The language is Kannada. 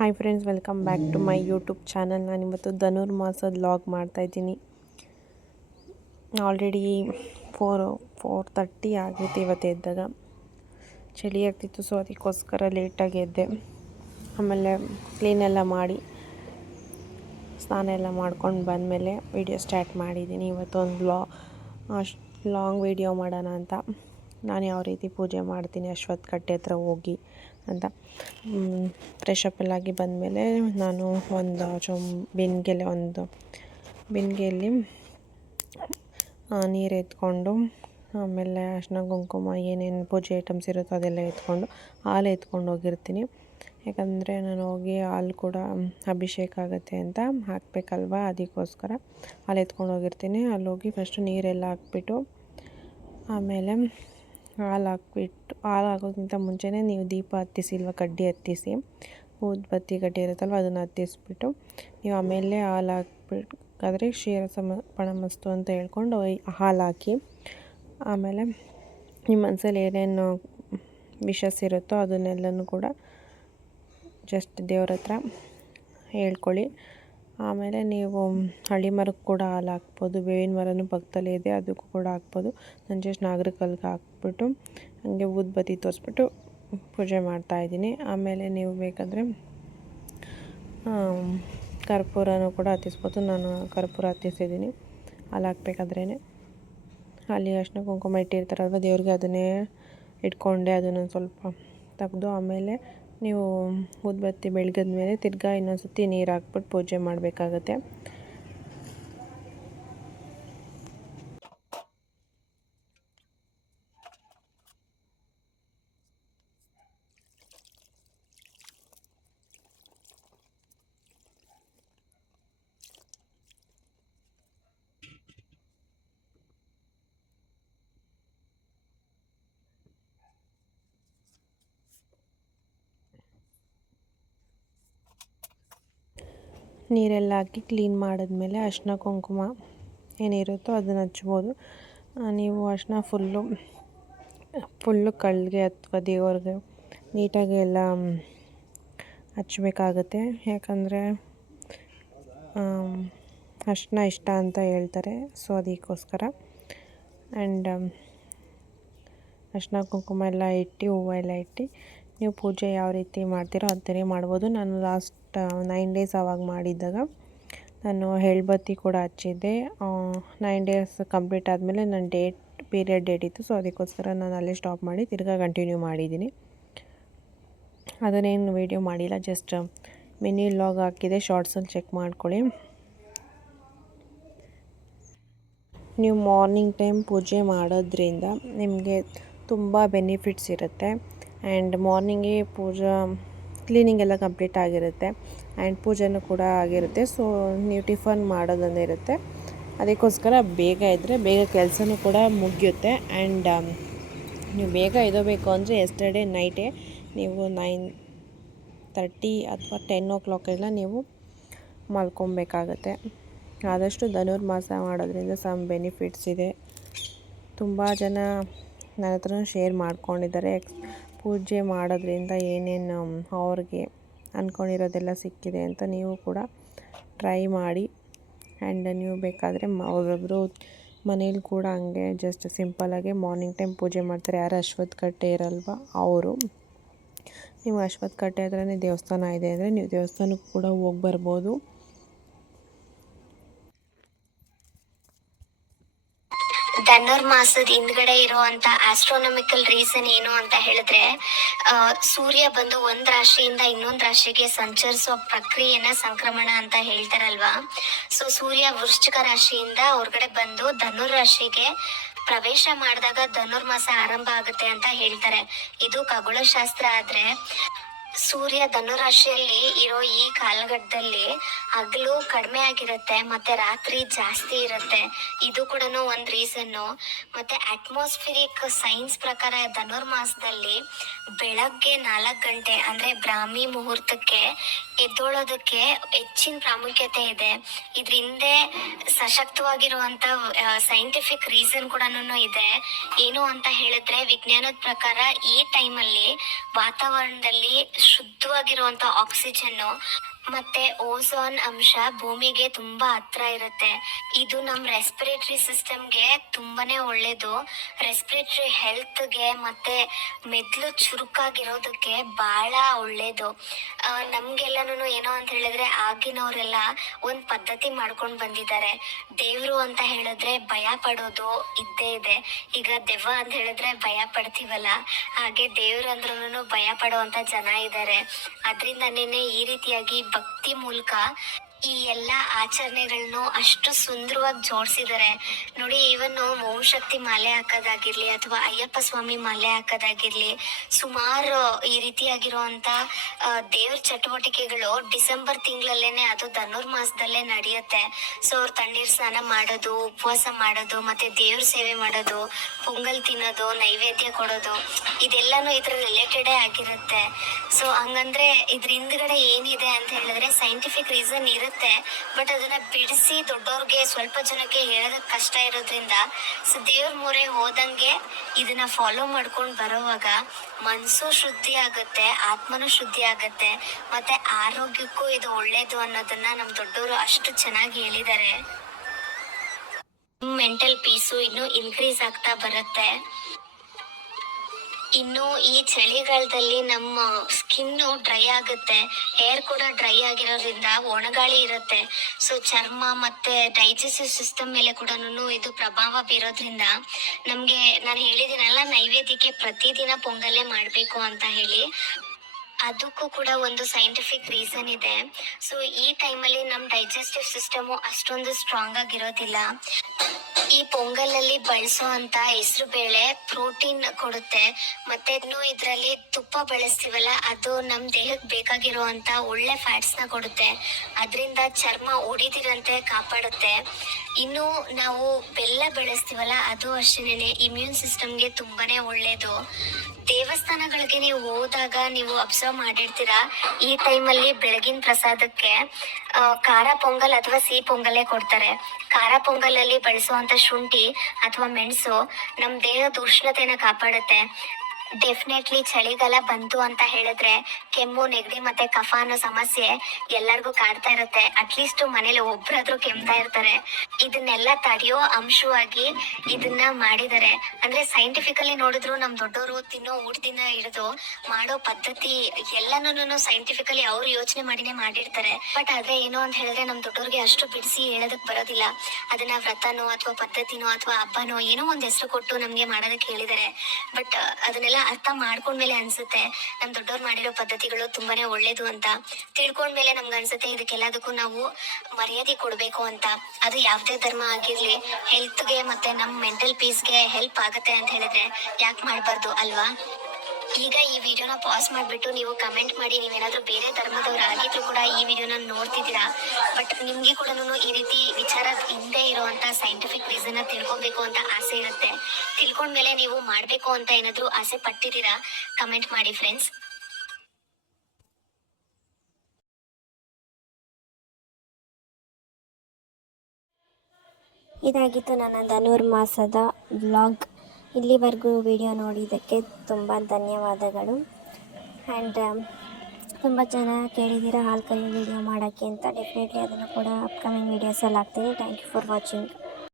Hi friends, welcome back to my YouTube channel. ನಾನಿವತ್ತು ಧನುರ್ಮಾಸದ ವ್ಲಾಗ್ ಮಾಡ್ತಾಯಿದ್ದೀನಿ. ಆಲ್ರೆಡಿ 4:30 ಆಗೈತೆ ಇವತ್ತು ಎದ್ದಾಗ. ಚಳಿ ಆಗ್ತಿತ್ತು, ಸೊ ಅದಕ್ಕೋಸ್ಕರ ಲೇಟಾಗಿ ಎದ್ದೆ. ಆಮೇಲೆ ಕ್ಲೀನೆಲ್ಲ ಮಾಡಿ ಸ್ನಾನ ಎಲ್ಲ ಮಾಡ್ಕೊಂಡು ಬಂದಮೇಲೆ ವಿಡಿಯೋ ಸ್ಟಾರ್ಟ್ ಮಾಡಿದ್ದೀನಿ. ಇವತ್ತೊಂದು ಲಾಂಗ್ ವಿಡಿಯೋ ಮಾಡೋಣ ಅಂತ. ನಾನು ಯಾವ ರೀತಿ ಪೂಜೆ ಮಾಡ್ತೀನಿ ಅಶ್ವತ್ಥ ಕಟ್ಟೆ ಹತ್ರ ಹೋಗಿ ಅಂತ. ಫ್ರೆಶ್ ಅಪ್ ಎಲ್ಲ ಆಗಿ ಬಂದಮೇಲೆ ನಾನು ಒಂದು ಬಿಂದಿಗೆಯಲ್ಲಿ ನೀರು ಎತ್ಕೊಂಡು, ಆಮೇಲೆ ಅರಿಶಿನ ಕುಂಕುಮ ಏನೇನು ಪೂಜೆ ಐಟಮ್ಸ್ ಇರುತ್ತೋ ಅದೆಲ್ಲ ಎತ್ಕೊಂಡು ಹಾಲು ಎತ್ಕೊಂಡು ಹೋಗಿರ್ತೀನಿ. ಯಾಕಂದರೆ ನಾನು ಹೋಗಿ ಹಾಲು ಕೂಡ ಅಭಿಷೇಕ ಆಗುತ್ತೆ ಅಂತ ಹಾಕಬೇಕಲ್ವ, ಅದಕ್ಕೋಸ್ಕರ ಹಾಲು ಎತ್ಕೊಂಡು ಹೋಗಿರ್ತೀನಿ. ಅಲ್ಲಿ ಹೋಗಿ ಫಸ್ಟು ನೀರೆಲ್ಲ ಹಾಕ್ಬಿಟ್ಟು, ಆಮೇಲೆ ಹಾಲು ಹಾಕೋಕ್ಕಿಂತ ಮುಂಚೆನೇ ನೀವು ದೀಪ ಹತ್ತಿಸಿಲ್ವ, ಕಡ್ಡಿ ಹತ್ತಿಸಿ, ಊದುಬತ್ತಿ ಕಡ್ಡಿ ಇರುತ್ತಲ್ವ ಅದನ್ನು ಹತ್ತಿಸ್ಬಿಟ್ಟು ನೀವು ಆಮೇಲೆ ಹಾಲು ಹಾಕ್ಬೇಕಾದ್ರೆ ಕ್ಷೀರ ಸಮರ್ಪಣಮಸ್ತು ಅಂತ ಹೇಳ್ಕೊಂಡು ಹಾಲು ಹಾಕಿ, ಆಮೇಲೆ ನಿಮ್ಮ ಮನಸ್ಸಲ್ಲಿ ಏನೇನು ವಿಶಸ್ ಇರುತ್ತೋ ಅದನ್ನೆಲ್ಲನೂ ಕೂಡ ಜಸ್ಟ್ ದೇವ್ರ ಹತ್ರ ಹೇಳ್ಕೊಳ್ಳಿ. ಆಮೇಲೆ ನೀವು ಹಳ್ಳಿ ಮರಕ್ಕೆ ಕೂಡ ಹಾಲು ಹಾಕ್ಬೋದು, ಬೇವಿನ ಮರನೂ ಪಕ್ಕದಲ್ಲೇ ಇದೆ, ಅದಕ್ಕೂ ಕೂಡ ಹಾಕ್ಬೋದು. ನಾನು ಜಸ್ಟ್ ನಾಗರಕಲ್ಗೆ ಹಾಕ್ಬಿಟ್ಟು ಹಾಗೆ ಊದುಬತ್ತಿ ತೋರಿಸ್ಬಿಟ್ಟು ಪೂಜೆ ಮಾಡ್ತಾಯಿದ್ದೀನಿ. ಆಮೇಲೆ ನೀವು ಬೇಕಾದರೆ ಕರ್ಪೂರನೂ ಕೂಡ ಹತ್ತಿಸ್ಬೋದು. ನಾನು ಕರ್ಪೂರ ಹತ್ತಿಸಿದ್ದೀನಿ ಹಾಲು ಹಾಕ್ಬೇಕಾದ್ರೇ. ಅಲ್ಲಿ ಅರಿಶಿನ ಕುಂಕುಮ ಇಟ್ಟಿರ್ತಾರಲ್ವ ದೇವ್ರಿಗೆ, ಅದನ್ನೇ ಇಟ್ಕೊಂಡೆ ಅದನ್ನು ಸ್ವಲ್ಪ ತೆಗೆದು, ಆಮೇಲೆ ನೀವು ಊದುಬತ್ತಿ ಬೆಳಗಿದ ಮೇಲೆ ತಿರ್ಗಾ ಇನ್ನೊಂದು ಸರ್ತಿ ನೀರು ಹಾಕ್ಬಿಟ್ಟು ಪೂಜೆ ಮಾಡಬೇಕಾಗತ್ತೆ. ನೀರೆಲ್ಲ ಹಾಕಿ ಕ್ಲೀನ್ ಮಾಡಿದ್ಮೇಲೆ ಅರಿಶಿನ ಕುಂಕುಮ ಏನಿರುತ್ತೋ ಅದನ್ನು ಹಚ್ಬೋದು. ನೀವು ಅರಿಶಿನ ಫುಲ್ಲು ಕಳ್ಳಿಗೆ ಅಥವಾ ದೇವ್ರಿಗೆ ನೀಟಾಗಿ ಎಲ್ಲ ಹಚ್ಚಬೇಕಾಗತ್ತೆ. ಯಾಕಂದರೆ ಅರಿಶಿನ ಇಷ್ಟ ಅಂತ ಹೇಳ್ತಾರೆ, ಸೊ ಅದಕ್ಕೋಸ್ಕರ. ಆ್ಯಂಡ್ ಅರಿಶಿನ ಕುಂಕುಮ ಎಲ್ಲ ಇಟ್ಟು, ಹೂವು ಎಲ್ಲ ಇಟ್ಟು ನೀವು ಪೂಜೆ ಯಾವ ರೀತಿ ಮಾಡ್ತೀರೋ ಅದೇ ಮಾಡ್ಬೋದು. ನಾನು ಲಾಸ್ಟ್ 9 days ಆವಾಗ ಮಾಡಿದ್ದಾಗ ನಾನು ಎಳ್ಬತ್ತಿ ಕೂಡ ಹಚ್ಚಿದ್ದೆ. 9 days ಕಂಪ್ಲೀಟ್ ಆದಮೇಲೆ ನನ್ನ ಪೀರಿಯಡ್ ಡೇಟ್ ಇತ್ತು, ಸೊ ಅದಕ್ಕೋಸ್ಕರ ನಾನು ಅಲ್ಲೇ ಸ್ಟಾಪ್ ಮಾಡಿ ತಿರ್ಗಾ ಕಂಟಿನ್ಯೂ ಮಾಡಿದ್ದೀನಿ. ಅದನ್ನೇನು ವೀಡಿಯೋ ಮಾಡಿಲ್ಲ, ಜಸ್ಟ್ ಮಿನಿ ವ್ಲಾಗ್ ಹಾಕಿದೆ, ಶಾರ್ಟ್ಸಲ್ಲಿ ಚೆಕ್ ಮಾಡ್ಕೊಳ್ಳಿ. ನೀವು ಮಾರ್ನಿಂಗ್ ಟೈಮ್ ಪೂಜೆ ಮಾಡೋದ್ರಿಂದ ನಿಮಗೆ ತುಂಬ ಬೆನಿಫಿಟ್ಸ್ ಇರುತ್ತೆ. ಆ್ಯಂಡ್ ಮಾರ್ನಿಂಗೇ ಕ್ಲೀನಿಂಗ್ ಎಲ್ಲ ಕಂಪ್ಲೀಟ್ ಆಗಿರುತ್ತೆ, ಆ್ಯಂಡ್ ಪೂಜೆನೂ ಕೂಡ ಆಗಿರುತ್ತೆ. ಸೊ ನೀವು ಟಿಫನ್ ಮಾಡೋದೊಂದೇ ಇರುತ್ತೆ, ಅದಕ್ಕೋಸ್ಕರ ಬೇಗ ಇದ್ದರೆ ಬೇಗ ಕೆಲಸನೂ ಕೂಡ ಮುಗಿಯುತ್ತೆ. ಆ್ಯಂಡ್ ನೀವು ಬೇಗ ಎದ್ದೋಬೇಕು ಅಂದರೆ ಎಸ್ಟರ್ಡೇ ನೈಟೇ ನೀವು 9:30 ಅಥವಾ 10 o'clock ಎಲ್ಲ ನೀವು ಮಲ್ಕೊಬೇಕಾಗತ್ತೆ. ಆದಷ್ಟು ಧನುರ್ಮಾಸ ಮಾಡೋದ್ರಿಂದ ಸಮ್ ಬೆನಿಫಿಟ್ಸ್ ಇದೆ. ತುಂಬ ಜನ ನನ್ನ ಹತ್ರನೂ ಶೇರ್ ಮಾಡ್ಕೊಂಡಿದ್ದಾರೆ, ಪೂಜೆ ಮಾಡೋದ್ರಿಂದ ಏನೇನು ಅವ್ರಿಗೆ ಅಂದ್ಕೊಂಡಿರೋದೆಲ್ಲ ಸಿಕ್ಕಿದೆ ಅಂತ. ನೀವು ಕೂಡ ಟ್ರೈ ಮಾಡಿ. ಆ್ಯಂಡ್ ನೀವು ಬೇಕಾದರೆ ಒಬ್ಬೊಬ್ಬರು ಮನೇಲಿ ಕೂಡ ಹಂಗೆ ಜಸ್ಟ್ ಸಿಂಪಲ್ಲಾಗಿ ಮಾರ್ನಿಂಗ್ ಟೈಮ್ ಪೂಜೆ ಮಾಡ್ತಾರೆ. ಯಾರು ಅಶ್ವತ್ಥ ಕಟ್ಟೆ ಇರಲ್ವ ಅವರು. ನೀವು ಅಶ್ವತ್ಥ ಕಟ್ಟೆ ಹತ್ರನೇ ದೇವಸ್ಥಾನ ಇದೆ ಅಂದರೆ ನೀವು ದೇವಸ್ಥಾನಕ್ಕೆ ಕೂಡ ಹೋಗಿ ಬರ್ಬೋದು. ಧನುರ್ಮಾಸದ ಹಿಂದ್ಗಡೆ ಇರುವಂತ ಆಸ್ಟ್ರೋನಾಮಿಕಲ್ ರೀಸನ್ ಏನು ಅಂತ ಹೇಳಿದ್ರೆ, ಸೂರ್ಯ ಬಂದು ಒಂದ್ ರಾಶಿಯಿಂದ ಇನ್ನೊಂದ್ ರಾಶಿಗೆ ಸಂಚರಿಸೋ ಪ್ರಕ್ರಿಯೆನ ಸಂಕ್ರಮಣ ಅಂತ ಹೇಳ್ತಾರಲ್ವಾ. ಸೊ ಸೂರ್ಯ ವೃಶ್ಚಿಕ ರಾಶಿಯಿಂದ ಹೊರಗಡೆ ಬಂದು ಧನುರ್ ರಾಶಿಗೆ ಪ್ರವೇಶ ಮಾಡಿದಾಗ ಧನುರ್ಮಾಸ ಆರಂಭ ಆಗುತ್ತೆ ಅಂತ ಹೇಳ್ತಾರೆ. ಇದು ಖಗೋಳಶಾಸ್ತ್ರ. ಆದ್ರೆ ಸೂರ್ಯ ಧನುರಾಶಿಯಲ್ಲಿ ಇರೋ ಈ ಕಾಲಘಟ್ಟದಲ್ಲಿ ಹಗಲು ಕಡಿಮೆ ಆಗಿರುತ್ತೆ ಮತ್ತೆ ರಾತ್ರಿ ಜಾಸ್ತಿ ಇರುತ್ತೆ. ಇದು ಕೂಡ ಒಂದ್ ರೀಸನ್ನು. ಮತ್ತೆ ಅಟ್ಮಾಸ್ಫಿರಿಕ್ ಸೈನ್ಸ್ ಪ್ರಕಾರ ಧನುರ್ಮಾಸದಲ್ಲಿ ಬೆಳಗ್ಗೆ 4 ಗಂಟೆ ಅಂದ್ರೆ ಬ್ರಾಹ್ಮಿ ಮುಹೂರ್ತಕ್ಕೆ ಎದ್ದೊಳೋದಕ್ಕೆ ಹೆಚ್ಚಿನ ಪ್ರಾಮುಖ್ಯತೆ ಇದೆ. ಇದ್ರ ಹಿಂದೆ ಸಶಕ್ತವಾಗಿರುವಂತ ಸೈಂಟಿಫಿಕ್ ರೀಸನ್ ಕೂಡ ಇದೆ. ಏನು ಅಂತ ಹೇಳಿದ್ರೆ, ವಿಜ್ಞಾನದ ಪ್ರಕಾರ ಈ ಟೈಮಲ್ಲಿ ವಾತಾವರಣದಲ್ಲಿ ಶುದ್ಧವಾಗಿರುವಂತ ಆಕ್ಸಿಜನ್ನು ಮತ್ತೆ ಓಝೋನ್ ಅಂಶ ಭೂಮಿಗೆ ತುಂಬಾ ಹತ್ರ ಇರುತ್ತೆ. ಇದು ನಮ್ಮ ರೆಸ್ಪಿರೇಟರಿ ಸಿಸ್ಟಮ್ಗೆ ತುಂಬಾನೇ ಒಳ್ಳೇದು. ರೆಸ್ಪಿರೇಟರಿ ಹೆಲ್ತ್ಗೆ ಮತ್ತೆ ಮೆದ್ಲು ಚುರುಕಾಗಿರೋದಕ್ಕೆ ಬಹಳ ಒಳ್ಳೇದು. ನಮ್ಗೆಲ್ಲನೂ ಏನೋ ಅಂತ ಹೇಳಿದ್ರೆ ಆಗಿನವರೆಲ್ಲ ಒಂದ್ ಪದ್ಧತಿ ಮಾಡ್ಕೊಂಡು ಬಂದಿದ್ದಾರೆ. ದೇವ್ರು ಅಂತ ಹೇಳಿದ್ರೆ ಭಯ ಪಡೋದು ಇದ್ದೇ ಇದೆ. ಈಗ ದೆವ್ವ ಅಂತ ಹೇಳಿದ್ರೆ ಭಯ ಪಡ್ತೀವಲ್ಲ, ಹಾಗೆ ದೇವ್ರು ಅಂದ್ರೂ ಭಯ ಪಡುವಂತ ಜನ ಇದ್ದಾರೆ. ಅದ್ರಿಂದನೇ ಈ ರೀತಿಯಾಗಿ ಭಕ್ತಿ ಮೂಲಕ ಈ ಎಲ್ಲಾ ಆಚರಣೆಗಳನ್ನು ಅಷ್ಟು ಸುಂದರವಾಗಿ ಜೋಡಿಸಿದ್ದಾರೆ ನೋಡಿ. ಇವನ್ ಓಂ ಶಕ್ತಿ ಮಾಲೆ ಹಾಕೋದಾಗಿರ್ಲಿ ಅಥವಾ ಅಯ್ಯಪ್ಪ ಸ್ವಾಮಿ ಮಾಲೆ ಹಾಕೋದಾಗಿರ್ಲಿ, ಸುಮಾರು ಈ ರೀತಿಯಾಗಿರುವಂತ ದೇವ್ರ ಚಟುವಟಿಕೆಗಳು ಡಿಸೆಂಬರ್ ತಿಂಗಳಲ್ಲೇನೆ, ಅದು ಧನುರ್ಮಾಸದಲ್ಲೇ ನಡೆಯುತ್ತೆ. ಸೊ ಅವ್ರು ತಣ್ಣೀರ್ ಸ್ನಾನ ಮಾಡೋದು, ಉಪವಾಸ ಮಾಡೋದು, ಮತ್ತೆ ದೇವ್ರ ಸೇವೆ ಮಾಡೋದು, ಪೊಂಗಲ್ ತಿನ್ನೋದು, ನೈವೇದ್ಯ ಕೊಡೋದು, ಇದೆಲ್ಲಾನು ಇದ್ರ ರಿಲೇಟೆಡೇ ಆಗಿರುತ್ತೆ. ಸೊ ಹಂಗಂದ್ರೆ ಇದ್ರ ಹಿಂದ್ಗಡೆ ಏನಿದೆ ಅಂತ ಹೇಳಿದ್ರೆ ಸೈಂಟಿಫಿಕ್ ರೀಸನ್ ಇರುತ್ತೆ. ಬಟ್ ಅದನ್ನ ಬಿಡಿಸಿ ದೊಡ್ಡವ್ರಿಗೆ ಸ್ವಲ್ಪ ಜನಕ್ಕೆ ಹೇಳೋದಕ್ಕೆ ಕಷ್ಟ ಇರೋದ್ರಿಂದ ದೇವ್ರ ಮೊರೆ ಹೋದಂಗೆ ಇದನ್ನ ಫಾಲೋ ಮಾಡ್ಕೊಂಡು ಬರೋವಾಗ ಮನ್ಸು ಶುದ್ಧಿ ಆಗುತ್ತೆ, ಆತ್ಮನೂ ಶುದ್ಧಿ ಆಗುತ್ತೆ, ಮತ್ತೆ ಆರೋಗ್ಯಕ್ಕೂ ಇದು ಒಳ್ಳೇದು ಅನ್ನೋದನ್ನ ನಮ್ ದೊಡ್ಡವರು ಅಷ್ಟು ಚೆನ್ನಾಗಿ ಹೇಳಿದ್ದಾರೆ. ಮೆಂಟಲ್ ಪೀಸು ಇನ್ನೂ ಇನ್ಕ್ರೀಸ್ ಆಗ್ತಾ ಬರುತ್ತೆ. ಇನ್ನು ಈ ಚಳಿಗಾಲದಲ್ಲಿ ನಮ್ಮ ಸ್ಕಿನ್ನು ಡ್ರೈ ಆಗುತ್ತೆ, ಹೇರ್ ಕೂಡ ಡ್ರೈ ಆಗಿರೋದ್ರಿಂದ ಒಣಗಾಳಿ ಇರುತ್ತೆ. ಸೊ ಚರ್ಮ ಮತ್ತೆ ಡೈಜೆಸ್ಟಿವ್ ಸಿಸ್ಟಮ್ ಮೇಲೆ ಕೂಡ ಇದು ಪ್ರಭಾವ ಬೀರೋದ್ರಿಂದ ನಮ್ಗೆ ನಾನು ಹೇಳಿದ್ದೀನಲ್ಲ, ನೈವೇದ್ಯಕ್ಕೆ ಪ್ರತಿದಿನ ಪೊಂಗಲ್ಲೇ ಮಾಡ್ಬೇಕು ಅಂತ ಹೇಳಿ, ಅದಕ್ಕೂ ಕೂಡ ಒಂದು ಸೈಂಟಿಫಿಕ್ ರೀಸನ್ ಇದೆ. ಸೊ ಈ ಟೈಮಲ್ಲಿ ನಮ್ಮ ಡೈಜೆಸ್ಟಿವ್ ಸಿಸ್ಟಮು ಅಷ್ಟೊಂದು ಸ್ಟ್ರಾಂಗ್ ಆಗಿರೋದಿಲ್ಲ. ಈ ಪೊಂಗಲಲ್ಲಿ ಬಳಸೋ ಅಂತ ಹೆಸರು ಬೇಳೆ ಪ್ರೋಟೀನ್ ಕೊಡುತ್ತೆ, ಮತ್ತೆ ಇನ್ನು ಇದರಲ್ಲಿ ತುಪ್ಪ ಬಳಸ್ತೀವಲ್ಲ, ಅದು ನಮ್ ದೇಹಕ್ಕೆ ಬೇಕಾಗಿರುವಂತ ಒಳ್ಳೆ ಫ್ಯಾಟ್ಸ್ ನ ಕೊಡುತ್ತೆ. ಅದರಿಂದ ಚರ್ಮ ಒಡಿದಿರಂತೆ ಕಾಪಾಡುತ್ತೆ. ಇನ್ನು ನಾವು ಬೆಲ್ಲ ಬೆಳೆಸ್ತೀವಲ್ಲ, ಅದು ಅಷ್ಟೇನೆ ಇಮ್ಯೂನ್ ಸಿಸ್ಟಮ್ಗೆ ತುಂಬಾನೇ ಒಳ್ಳೇದು. ದೇವಸ್ಥಾನಗಳಿಗೆ ನೀವು ಹೋದಾಗ ನೀವು ಅಬ್ಸರ್ವ್ ಮಾಡಿರ್ತೀರಾ, ಈ ಟೈಮಲ್ಲಿ ಬೆಳಗಿನ ಪ್ರಸಾದಕ್ಕೆ ಖಾರ ಪೊಂಗಲ್ ಅಥವಾ ಸಿಹಿ ಪೊಂಗಲೇ ಕೊಡ್ತಾರೆ. ಖಾರ ಪೊಂಗಲಲ್ಲಿ ಬಳಸುವಂತ ಶುಂಠಿ ಅಥವಾ ಮೆಣಸು ನಮ್ ದೇಹದ ಉಷ್ಣತೆನ ಕಾಪಾಡುತ್ತೆ. ಡೆಫಿನೆಟ್ಲಿ ಚಳಿಗಾಲ ಬಂತು ಅಂತ ಹೇಳಿದ್ರೆ ಕೆಮ್ಮು, ನೆಗಡಿ ಮತ್ತೆ ಕಫ ಅನ್ನೋ ಸಮಸ್ಯೆ ಎಲ್ಲರಿಗೂ ಕಾಡ್ತಾ ಇರುತ್ತೆ. ಅಟ್ಲೀಸ್ಟ್ ಮನೇಲಿ ಒಬ್ರಾದ್ರೂ ಕೆಮ್ತಾ ಇರ್ತಾರೆ. ಇದನ್ನೆಲ್ಲ ತಡೆಯೋ ಅಂಶವಾಗಿ ಇದನ್ನ ಮಾಡಿದ್ದಾರೆ. ಅಂದ್ರೆ ಸೈಂಟಿಫಿಕಲಿ ನೋಡಿದ್ರು ನಮ್ ದೊಡ್ಡವರು ತಿನ್ನೋ ಊಟದಿಂದ ಹಿಡಿದು ಮಾಡೋ ಪದ್ಧತಿ ಎಲ್ಲಾನು ಸೈಂಟಿಫಿಕಲಿ ಅವ್ರು ಯೋಚನೆ ಮಾಡಿನೇ ಮಾಡಿರ್ತಾರೆ. ಬಟ್ ಆದ್ರೆ ಏನು ಅಂತ ಹೇಳಿದ್ರೆ ನಮ್ ದೊಡ್ಡವ್ರಿಗೆ ಅಷ್ಟು ಬಿಡಿಸಿ ಹೇಳೋದಕ್ ಬರೋದಿಲ್ಲ. ಅದನ್ನ ವ್ರತನೋ ಅಥವಾ ಪದ್ಧತಿನೋ ಅಥವಾ ಹಬ್ಬನೋ ಏನೋ ಒಂದ್ ಹೆಸರು ಕೊಟ್ಟು ನಮ್ಗೆ ಮಾಡೋದಕ್ಕೆ ಹೇಳಿದ್ದಾರೆ. ಬಟ್ ಅದನ್ನೆಲ್ಲ ಅರ್ಥ ಮಾಡ್ಕೊಂಡ್ಮೇಲೆ ಅನ್ಸುತ್ತೆ ನಮ್ ದೊಡ್ಡವ್ರು ಮಾಡಿರೋ ಪದ್ಧತಿಗಳು ತುಂಬಾನೇ ಒಳ್ಳೇದು ಅಂತ. ತಿಳ್ಕೊಂಡ್ಮೇಲೆ ನಮ್ಗೆ ಅನ್ಸುತ್ತೆ ಇದಕ್ಕೆಲ್ಲದಕ್ಕೂ ನಾವು ಮರ್ಯಾದೆ ಕೊಡ್ಬೇಕು ಅಂತ. ಅದು ಯಾವ್ದೇ ಧರ್ಮ ಆಗಿರ್ಲಿ, ಹೆಲ್ತ್ಗೆ ಮತ್ತೆ ನಮ್ ಮೆಂಟಲ್ ಪೀಸ್ಗೆ ಹೆಲ್ಪ್ ಆಗತ್ತೆ ಅಂತ ಹೇಳಿದ್ರೆ ಯಾಕೆ ಮಾಡ್ಬಾರ್ದು ಅಲ್ವಾ? ಈಗ ಈ ವಿಡಿಯೋನ ಪಾಸ್ ಮಾಡ್ಬಿಟ್ಟು ನೀವು ಕಮೆಂಟ್ ಮಾಡಿ, ನೀವೇನಾದ್ರೂ ಬೇರೆ ಧರ್ಮದವ್ರು ಆಗಿದ್ರು ಕೂಡ ಈ ವಿಡಿಯೋನ ನೋಡ್ತಿದ್ದೀರಾ, ಬಟ್ ನಿಮ್ಗೆ ಕೂಡ ಈ ರೀತಿ ವಿಚಾರ ಹಿಂದೆ ಇರುವಂತ ಸೈಂಟಿಫಿಕ್ ರೀಸನ್ ತಿಳ್ಕೊಬೇಕು ಅಂತ ಆಸೆ ಇರುತ್ತೆ. ತಿಳ್ಕೊಂಡ್ಮೇಲೆ ನೀವು ಮಾಡ್ಬೇಕು ಅಂತ ಏನಾದ್ರೂ ಆಸೆ ಪಟ್ಟಿದ್ದೀರಾ, ಕಮೆಂಟ್ ಮಾಡಿ ಫ್ರೆಂಡ್ಸ್. ಇದಾಗಿತ್ತು ನನ್ನ ಧನುರ್ಮಾಸದ ವ್ಲಾಗ್. ಇಲ್ಲಿವರೆಗೂ ವಿಡಿಯೋ ನೋಡಿದ್ದಕ್ಕೆ ತುಂಬ ಧನ್ಯವಾದಗಳು. ಆ್ಯಂಡ್ ತುಂಬ ಜನ ಕೇಳಿದ್ದೀರ ಹಾಲು ಕರಿಯೋ ವಿಡಿಯೋ ಮಾಡೋಕ್ಕೆ ಅಂತ. ಡೆಫಿನೆಟ್ಲಿ ಅದನ್ನು ಕೂಡ ಅಪ್ಕಮಿಂಗ್ ವೀಡಿಯೋಸಲ್ಲಿ ಹಾಕ್ತೀನಿ. Thank you for watching.